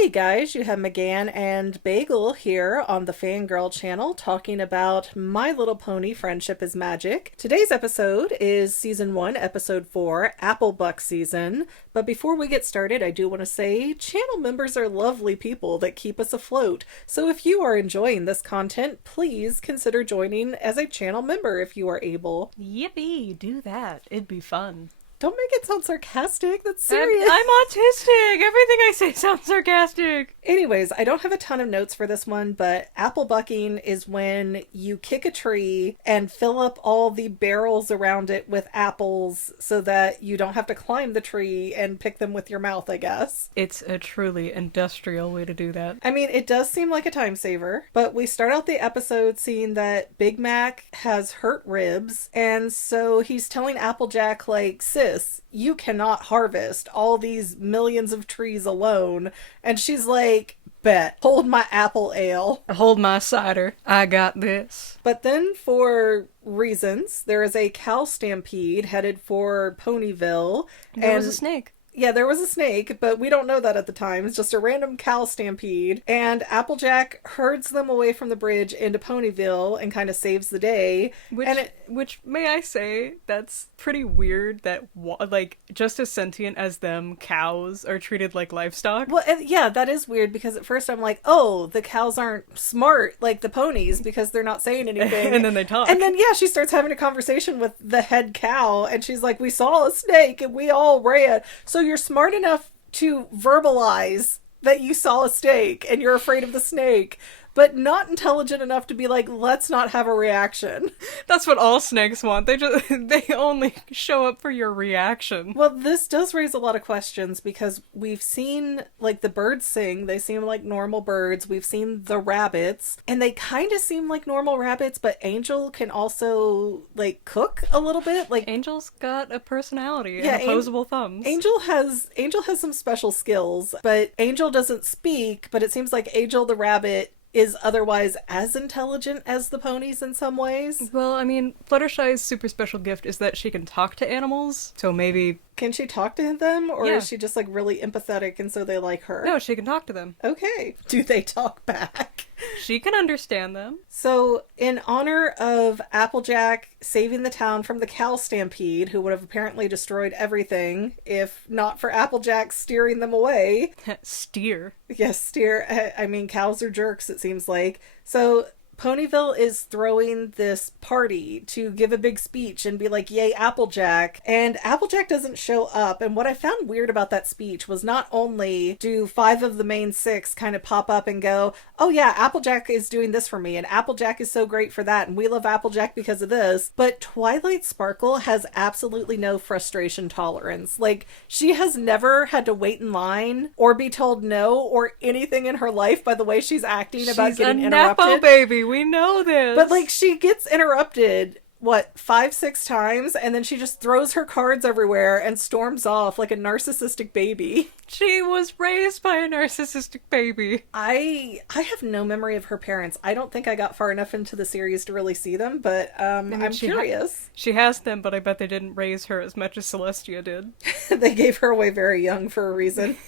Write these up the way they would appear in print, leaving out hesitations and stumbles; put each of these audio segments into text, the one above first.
Hey guys, you have McGann and Bagel here on the Fangirl channel talking about My Little Pony Friendship is Magic. Today's episode is Season 1, Episode 4, Applebuck Season. But before we get started, I do want to say channel members are lovely people that keep us afloat. So if you are enjoying this content, please consider joining as a channel member if you are able. Yippee, do that. It'd be fun. Don't make it sound sarcastic. That's serious. I'm autistic. Everything I say sounds sarcastic. Anyways, I don't have a ton of notes for this one, but apple bucking is when you kick a tree and fill up all the barrels around it with apples so that you don't have to climb the tree and pick them with your mouth, I guess. It's a truly industrial way to do that. I mean, it does seem like a time saver, but we start out the episode seeing that Big Mac has hurt ribs, and so he's telling Applejack, like, sis, you cannot harvest all these millions of trees alone. And she's like, bet. Hold my apple ale. Hold my cider. I got this. But then for reasons, there is a cow stampede headed for Ponyville. There was a snake. Yeah, there was a snake, but we don't know that at the time. It's just a random cow stampede. And Applejack herds them away from the bridge into Ponyville and kind of saves the day. Which, may I say, that's pretty weird that, like, just as sentient as them, cows are treated like livestock. Well, yeah, that is weird because at first I'm like, oh, the cows aren't smart like the ponies because they're not saying anything. And then they talk. And then, yeah, she starts having a conversation with the head cow and she's like, we saw a snake and we all ran. So you're smart enough to verbalize that you saw a snake and you're afraid of the snake, but not intelligent enough to be like, let's not have a reaction. That's what all snakes want. They only show up for your reaction. Well, this does raise a lot of questions because we've seen, like, the birds sing. They seem like normal birds. We've seen the rabbits, and they kind of seem like normal rabbits, but Angel can also, like, cook a little bit. Like, Angel's got a personality and opposable thumbs. Angel has some special skills, but Angel doesn't speak, but it seems like Angel the rabbit is otherwise as intelligent as the ponies in some ways. Well, I mean, Fluttershy's super special gift is that she can talk to animals, so maybe... Can she talk to them, or Yeah. is she just, like, really empathetic and so they like her? No, she can talk to them. Okay. Do they talk back? She can understand them. So, in honor of Applejack saving the town from the cow stampede, who would have apparently destroyed everything if not for Applejack steering them away. Steer. Yes, steer. I mean, cows are jerks, it seems like. So Ponyville is throwing this party to give a big speech and be like, yay, Applejack. And Applejack doesn't show up. And what I found weird about that speech was not only do 5 of the main 6 kind of pop up and go, oh yeah, Applejack is doing this for me, and Applejack is so great for that, and we love Applejack because of this, but Twilight Sparkle has absolutely no frustration tolerance. Like, she has never had to wait in line or be told no or anything in her life by the way she's acting about getting interrupted. She's a Napo baby. We know this. But, like, she gets interrupted, 5-6 times, and then she just throws her cards everywhere and storms off like a narcissistic baby. She was raised by a narcissistic baby. I have no memory of her parents. I don't think I got far enough into the series to really see them, but I'm curious. She has them, but I bet they didn't raise her as much as Celestia did. They gave her away very young for a reason.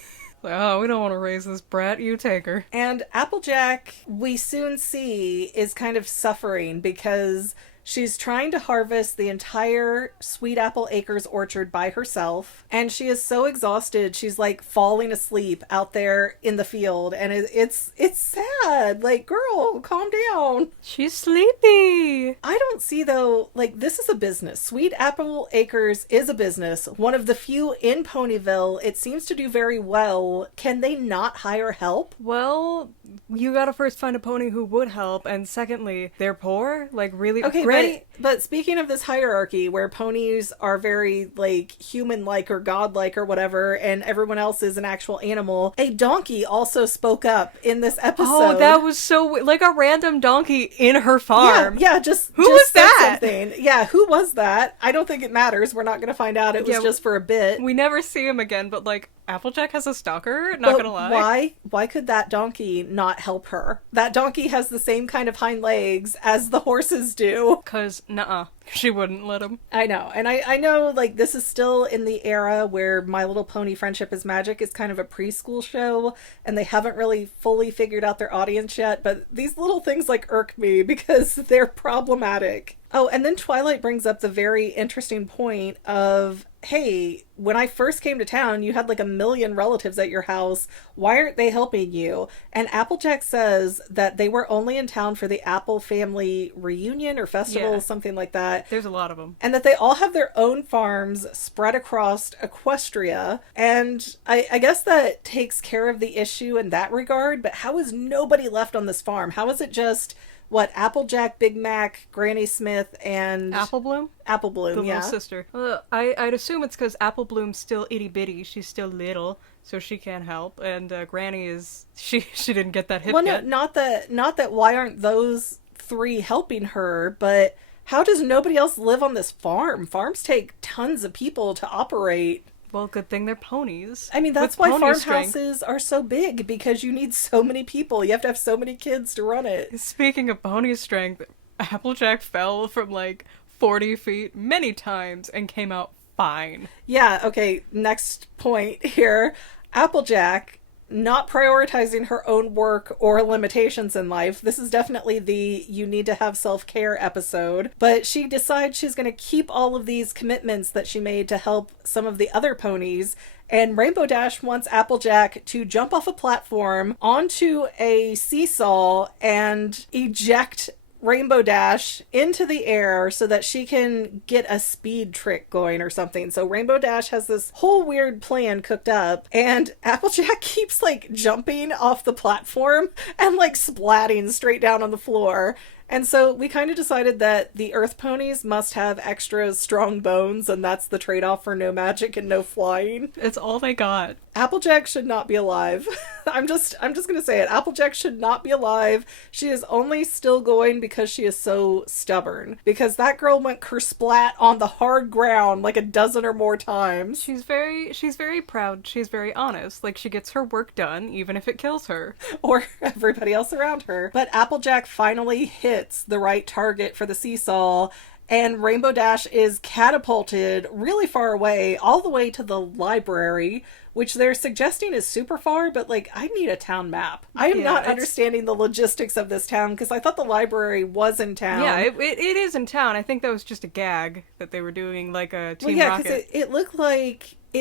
Like, oh, we don't want to raise this brat, you take her. And Applejack, we soon see, is kind of suffering because she's trying to harvest the entire Sweet Apple Acres orchard by herself, and she is so exhausted, she's, like, falling asleep out there in the field, and it's sad. Like, girl, calm down. She's sleepy. I don't see, though, like, this is a business. Sweet Apple Acres is a business. One of the few in Ponyville. It seems to do very well. Can they not hire help? Well, you gotta first find a pony who would help, and secondly, they're poor. Like, really... Okay, but speaking of this hierarchy where ponies are very, like, human-like or godlike or whatever, and everyone else is an actual animal, a donkey also spoke up in this episode. Oh, that was so... like a random donkey in her farm. Yeah, just... Who was that? Something. Yeah, who was that? I don't think it matters. We're not going to find out. It was just for a bit. We never see him again, but, like, Applejack has a stalker? Not gonna lie. Why could that donkey not help her? That donkey has the same kind of hind legs as the horses do. 'Cause, nuh-uh. She wouldn't let him. I know. And I know, like, this is still in the era where My Little Pony Friendship is Magic is kind of a preschool show, and they haven't really fully figured out their audience yet, but these little things, like, irk me because they're problematic. Oh, and then Twilight brings up the very interesting point of, hey, when I first came to town, you had like 1 million relatives at your house. Why aren't they helping you? And Applejack says that they were only in town for the Apple family reunion or festival, something like that. There's a lot of them. And that they all have their own farms spread across Equestria. And I guess that takes care of the issue in that regard, but how is nobody left on this farm? How is it just... what, Applejack, Big Mac, Granny Smith, and... Applebloom? Applebloom, the little sister. I'd assume it's because Applebloom's still itty-bitty. She's still little, so she can't help. And Granny is... She didn't get that hip yet. Not that why aren't those 3 helping her, but how does nobody else live on this farm? Farms take tons of people to operate. Well, good thing they're ponies. I mean, that's why farmhouses are so big, because you need so many people. You have to have so many kids to run it. Speaking of pony strength, Applejack fell from like 40 feet many times and came out fine. Yeah, okay, next point here. Applejack, not prioritizing her own work or limitations in life. This is definitely the you need to have self-care episode. But she decides she's going to keep all of these commitments that she made to help some of the other ponies. And Rainbow Dash wants Applejack to jump off a platform onto a seesaw and eject Rainbow Dash into the air so that she can get a speed trick going or something. So Rainbow Dash has this whole weird plan cooked up, and Applejack keeps like jumping off the platform and like splatting straight down on the floor. And so we kind of decided that the Earth ponies must have extra strong bones, and that's the trade-off for no magic and no flying. It's all they got. Applejack should not be alive. I'm just gonna say it. Applejack should not be alive. She is only still going because she is so stubborn. Because that girl went kersplat on the hard ground like a dozen or more times. She's very proud. She's very honest. Like, she gets her work done, even if it kills her. Or everybody else around her. But Applejack finally hits the right target for the seesaw, and Rainbow Dash is catapulted really far away, all the way to the library, which they're suggesting is super far, but like, I need a town map. I am not understanding the logistics of this town, because I thought the library was in town. Yeah, it is in town. I think that was just a gag that they were doing, like a Team Rocket. Because it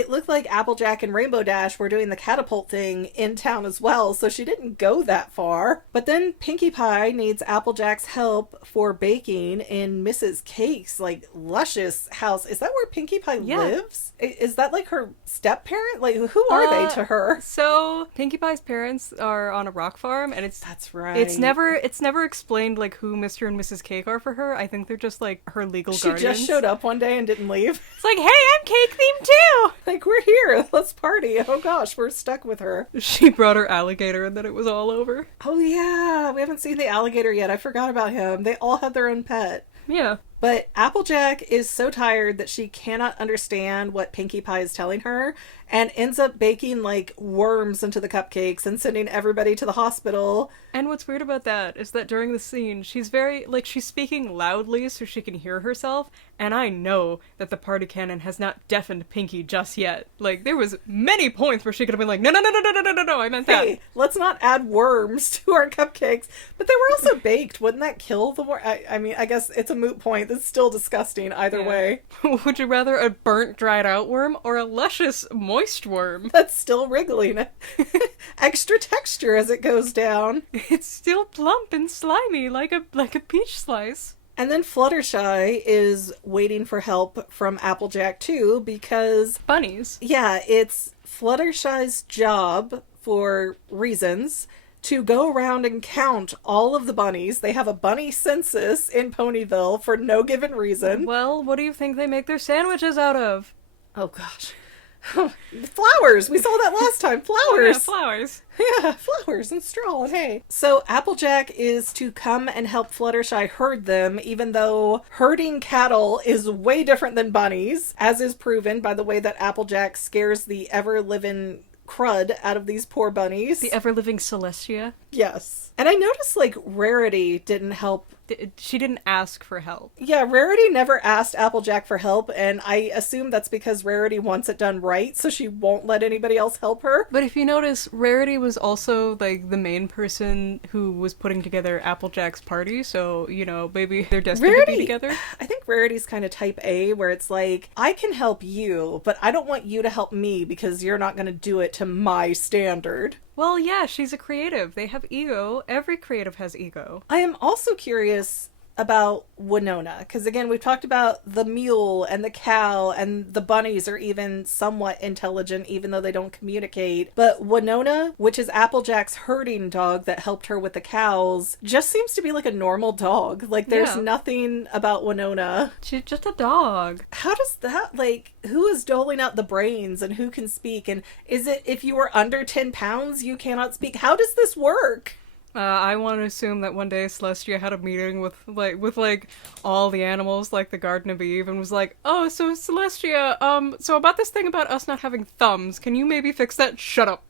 looked like Applejack and Rainbow Dash were doing the catapult thing in town as well, so she didn't go that far. But then Pinkie Pie needs Applejack's help for baking in Mrs. Cake's, like, luscious house. Is that where Pinkie Pie lives? Is that, like, her step-parent? Like, who are they to her? So, Pinkie Pie's parents are on a rock farm, and That's right. It's never explained, like, who Mr. and Mrs. Cake are for her. I think they're just, like, her legal guardians. She just showed up one day and didn't leave. It's like, hey, I'm Cake themed too! Like, we're here. Let's party. Oh gosh, we're stuck with her. She brought her alligator and then it was all over. Oh yeah, we haven't seen the alligator yet. I forgot about him. They all had their own pet. Yeah. But Applejack is so tired that she cannot understand what Pinkie Pie is telling her, and ends up baking, like, worms into the cupcakes and sending everybody to the hospital. And what's weird about that is that during the scene, she's she's speaking loudly so she can hear herself, and I know that the party cannon has not deafened Pinkie just yet. Like, there was many points where she could have been like, no, I meant that. Hey, let's not add worms to our cupcakes. But they were also baked. Wouldn't that kill the worm? I mean, I guess it's a moot point. It's still disgusting either way. Would you rather a burnt, dried out worm or a luscious, moist worm? That's still wriggling. Extra texture as it goes down. It's still plump and slimy like a peach slice. And then Fluttershy is waiting for help from Applejack too, because... bunnies. Yeah, it's Fluttershy's job, for reasons, to go around and count all of the bunnies. They have a bunny census in Ponyville for no given reason. Well, what do you think they make their sandwiches out of? Oh gosh. Flowers! We saw that last time. Flowers! Oh, yeah, flowers. Yeah, flowers and straw and hay. So Applejack is to come and help Fluttershy herd them, even though herding cattle is way different than bunnies, as is proven by the way that Applejack scares the ever-living crud out of these poor bunnies. The ever-living Celestia. Yes. And I noticed, like, Rarity didn't help. She didn't ask for help. Yeah, Rarity never asked Applejack for help, and I assume that's because Rarity wants it done right, so she won't let anybody else help her. But if you notice, Rarity was also, like, the main person who was putting together Applejack's party, so, you know, maybe they're destined to be together. I think Rarity's kind of type A, where it's like, I can help you, but I don't want you to help me because you're not going to do it to my standard. Well, yeah, she's a creative. They have ego. Every creative has ego. I am also curious about Winona, because again, we've talked about the mule and the cow, and the bunnies are even somewhat intelligent even though they don't communicate. But Winona, which is Applejack's herding dog that helped her with the cows, just seems to be like a normal dog. Like, there's nothing about Winona. She's just a dog. How does that, like, who is doling out the brains and who can speak? And is it if you are under 10 pounds you cannot speak? How does this work? I want to assume that one day Celestia had a meeting with all the animals, like the Garden of Eve, and was like, "Oh, so Celestia, so about this thing about us not having thumbs, can you maybe fix that?" Shut up.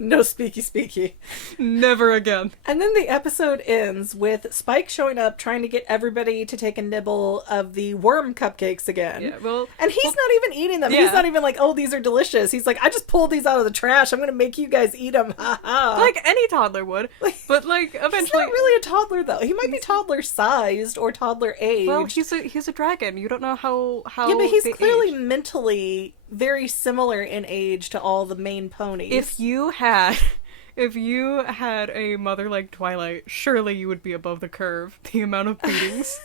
No speaky. Never again. And then the episode ends with Spike showing up trying to get everybody to take a nibble of the worm cupcakes again. Yeah, well... And he's not even eating them. Yeah. He's not even like, oh, these are delicious. He's like, I just pulled these out of the trash. I'm going to make you guys eat them. Ha ha. Like any toddler would. But, like, eventually... He's not really a toddler, though. He might be toddler-sized or toddler-aged. Well, he's a dragon. You don't know how yeah, but he's clearly age. Mentally very similar in age to all the main ponies. If you had a mother like Twilight, surely you would be above the curve. The amount of beatings.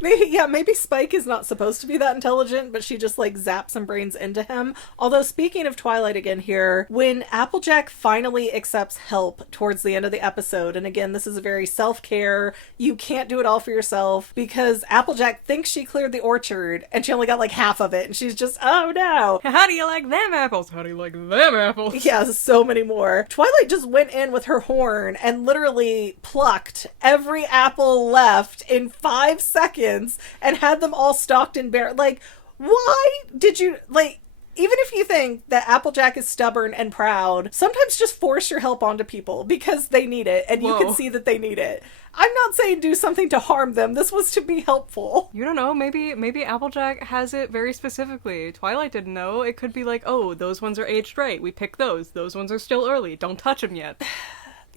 Maybe Spike is not supposed to be that intelligent, but she just, like, zaps some brains into him. Although, speaking of Twilight again here, when Applejack finally accepts help towards the end of the episode, and again, this is a very self-care, you can't do it all for yourself, because Applejack thinks she cleared the orchard, and she only got, like, half of it, and she's just, oh no! How do you like them apples? How do you like them apples? Yeah, so many more. Twilight just went in with her horn and literally plucked every apple left in 5 seconds and had them all stalked and bare. Like, why did you, like, even if you think that Applejack is stubborn and proud, sometimes just force your help onto people because they need it and you can see that they need it. I'm not saying do something to harm them. This was to be helpful. You don't know. Maybe Applejack has it very specifically. Twilight didn't know. It could be like, oh, those ones are aged right. We pick those. Those ones are still early. Don't touch them yet.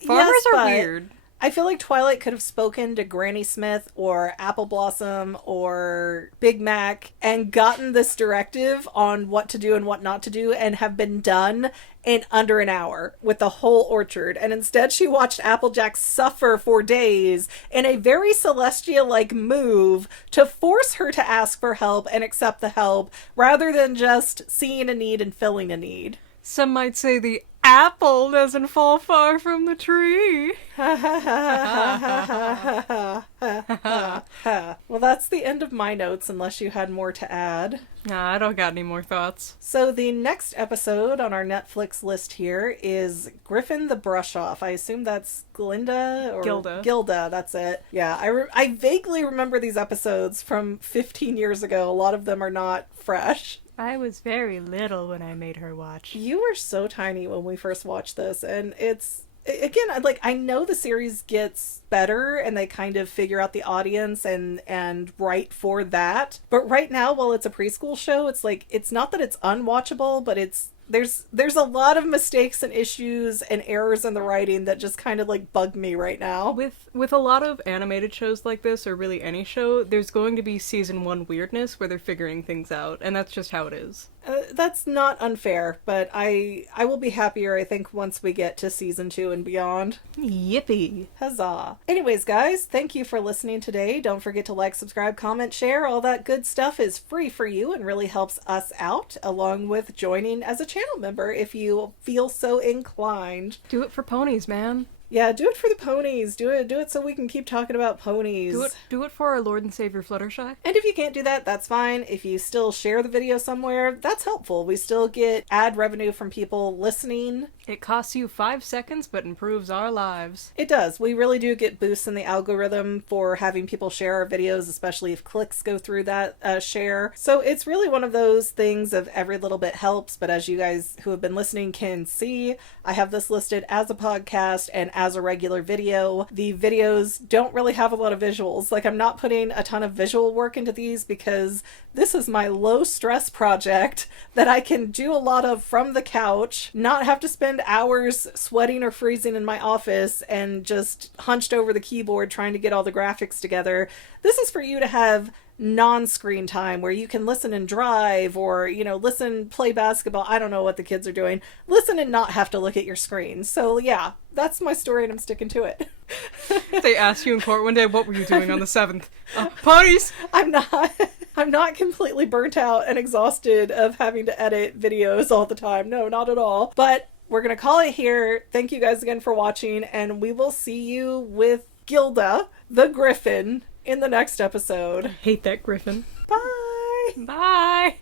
Farmers are weird. I feel like Twilight could have spoken to Granny Smith or Apple Blossom or Big Mac and gotten this directive on what to do and what not to do and have been done in under an hour with the whole orchard. And instead she watched Applejack suffer for days in a very Celestia-like move to force her to ask for help and accept the help rather than just seeing a need and filling a need. Some might say the apple doesn't fall far from the tree. Well, that's the end of my notes, unless you had more to add. Nah, I don't got any more thoughts. So the next episode on our Netflix list here is Griffin the Brush-Off. I assume that's Glinda or Gilda. Gilda, that's it. Yeah, I vaguely remember these episodes from 15 years ago. A lot of them are not fresh. I was very little when I made her watch. You were so tiny when we first watched this, and it's, again, like, I know the series gets better and they kind of figure out the audience and write for that. But right now, while it's a preschool show, it's like, it's not that it's unwatchable, but there's a lot of mistakes and issues and errors in the writing that just kind of, like, bug me right now. With a lot of animated shows like this, or really any show, there's going to be season 1 weirdness where they're figuring things out, and that's just how it is. That's not unfair, but I will be happier, I think, once we get to season 2 and beyond. Yippee! Huzzah! Anyways, guys, thank you for listening today. Don't forget to like, subscribe, comment, share. All that good stuff is free for you and really helps us out, along with joining as a channel member if you feel so inclined. Do it for ponies, man. Yeah, do it for the ponies. Do it so we can keep talking about ponies. Do it for our Lord and Savior Fluttershy. And if you can't do that, that's fine. If you still share the video somewhere, that's helpful. We still get ad revenue from people listening. It costs you 5 seconds, but improves our lives. It does. We really do get boosts in the algorithm for having people share our videos, especially if clicks go through that share. So it's really one of those things of every little bit helps. But as you guys who have been listening can see, I have this listed as a podcast and as a regular video. The videos don't really have a lot of visuals. Like, I'm not putting a ton of visual work into these because this is my low stress project that I can do a lot of from the couch, not have to spend hours sweating or freezing in my office and just hunched over the keyboard trying to get all the graphics together. This is for you to have non-screen time where you can listen and drive or, listen, play basketball. I don't know what the kids are doing. Listen and not have to look at your screen. So yeah, that's my story and I'm sticking to it. They asked you in court one day, what were you doing on the 7th? Ponies! I'm not completely burnt out and exhausted of having to edit videos all the time. No, not at all. But we're going to call it here. Thank you guys again for watching, and we will see you with Gilda, the Griffin, in the next episode. I hate that Griffin. Bye! Bye!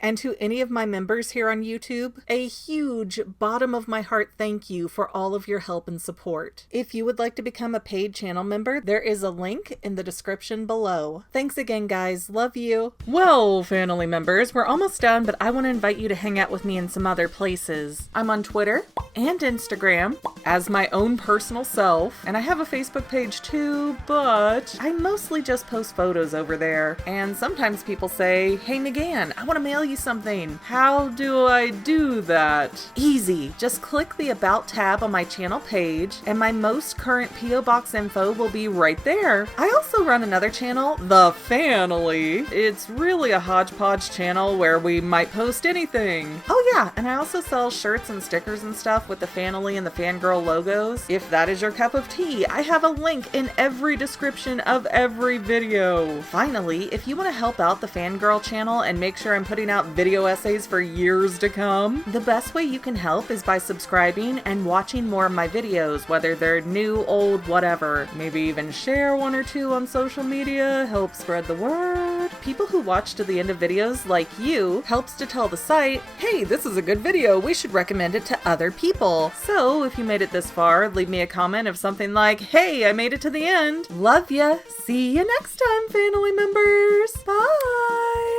And to any of my members here on YouTube, a huge bottom of my heart thank you for all of your help and support. If you would like to become a paid channel member, there is a link in the description below. Thanks again, guys. Love you. Well, family members, we're almost done, but I want to invite you to hang out with me in some other places. I'm on Twitter and Instagram as my own personal self, and I have a Facebook page too, but I mostly just post photos over there. And sometimes people say, "Hey, McGann, I want to mail you something. How do I do that?" Easy. Just click the About tab on my channel page and my most current P.O. Box info will be right there. I also run another channel, The Family. It's really a hodgepodge channel where we might post anything. Oh yeah, and I also sell shirts and stickers and stuff with the Family and the Fangirl logos. If that is your cup of tea, I have a link in every description of every video. Finally, if you want to help out the Fangirl channel and make sure I'm putting out video essays for years to come, the best way you can help is by subscribing and watching more of my videos, whether they're new, old, whatever. Maybe even share one or two on social media, help spread the word. People who watch to the end of videos, like you, helps to tell the site, hey, this is a good video, we should recommend it to other people. So if you made it this far, leave me a comment of something like, hey, I made it to the end. Love ya. See you next time, family members. Bye.